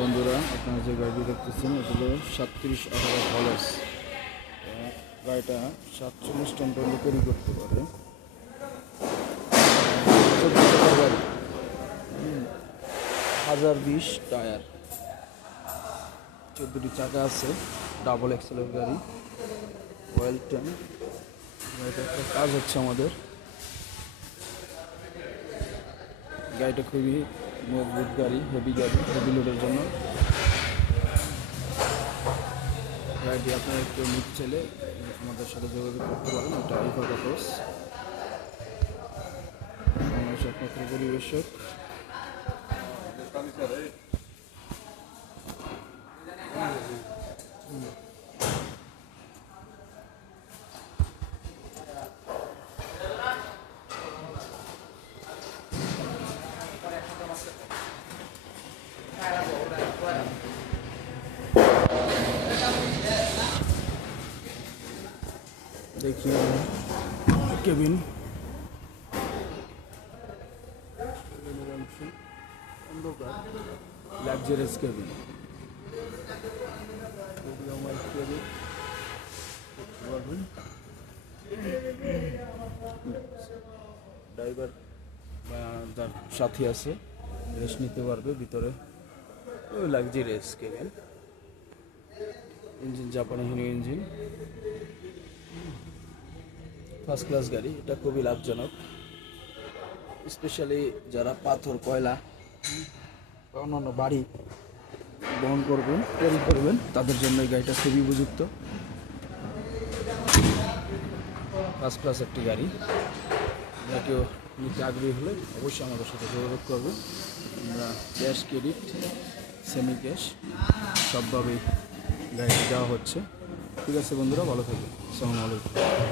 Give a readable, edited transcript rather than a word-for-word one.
বন্ধুরা, আপনারা যে গাড়িটি দেখতেছেন এটা হলো 3718 হলার্স। গাড়িটা 47 টন পর্যন্ত ক্যারি করতে পারে। 14 চাকার গাড়ি, 1020 টায়ার, 14টি চাকা আছে, ডাবল এক্সেলের গাড়ি, অয়েল ট্যাঙ্ক। গাড়িটা একটা কাজ হচ্ছে আমাদের। গাড়িটা খুবই মজবুত গাড়ি, হেভি লোডের জন্য। গাড়িটি আপনারা একটু নিতে চাইলে আমাদের সাথে যোগাযোগ করতে পারেন। এটা আইফা কাপড়স, বাংলাদেশ একমাত্র পরিবেশক। देखिए केबिन, লাক্সারিয়াস কেবিন, ড্রাইভার যার সাথী আছে রেস্ট নিতে পারবে ভিতরে। লাক্সারিয়াস কেবিন, ইঞ্জিন জাপানি হিরো ইঞ্জিন, ফার্স্ট ক্লাস গাড়ি। এটা খুবই লাভজনক, স্পেশালি যারা পাথর, কয়লা বা অন্যান্য বাড়ি বহন করবেন, ক্যারি করবেন, তাদের জন্য এই গাড়িটা খুবই উপযুক্ত। ফার্স্ট ক্লাস একটি গাড়ি। যা কেউ নিতে আগ্রহী হলে অবশ্যই আমাদের সাথে যোগাযোগ করবেন। আমরা ক্যাশ, ক্রেডিট, সেমি ক্যাশ সবভাবেই গাড়িটা দেওয়া হচ্ছে। ঠিক আছে বন্ধুরা, ভালো থাকবেন। আসসালামু আলাইকুম।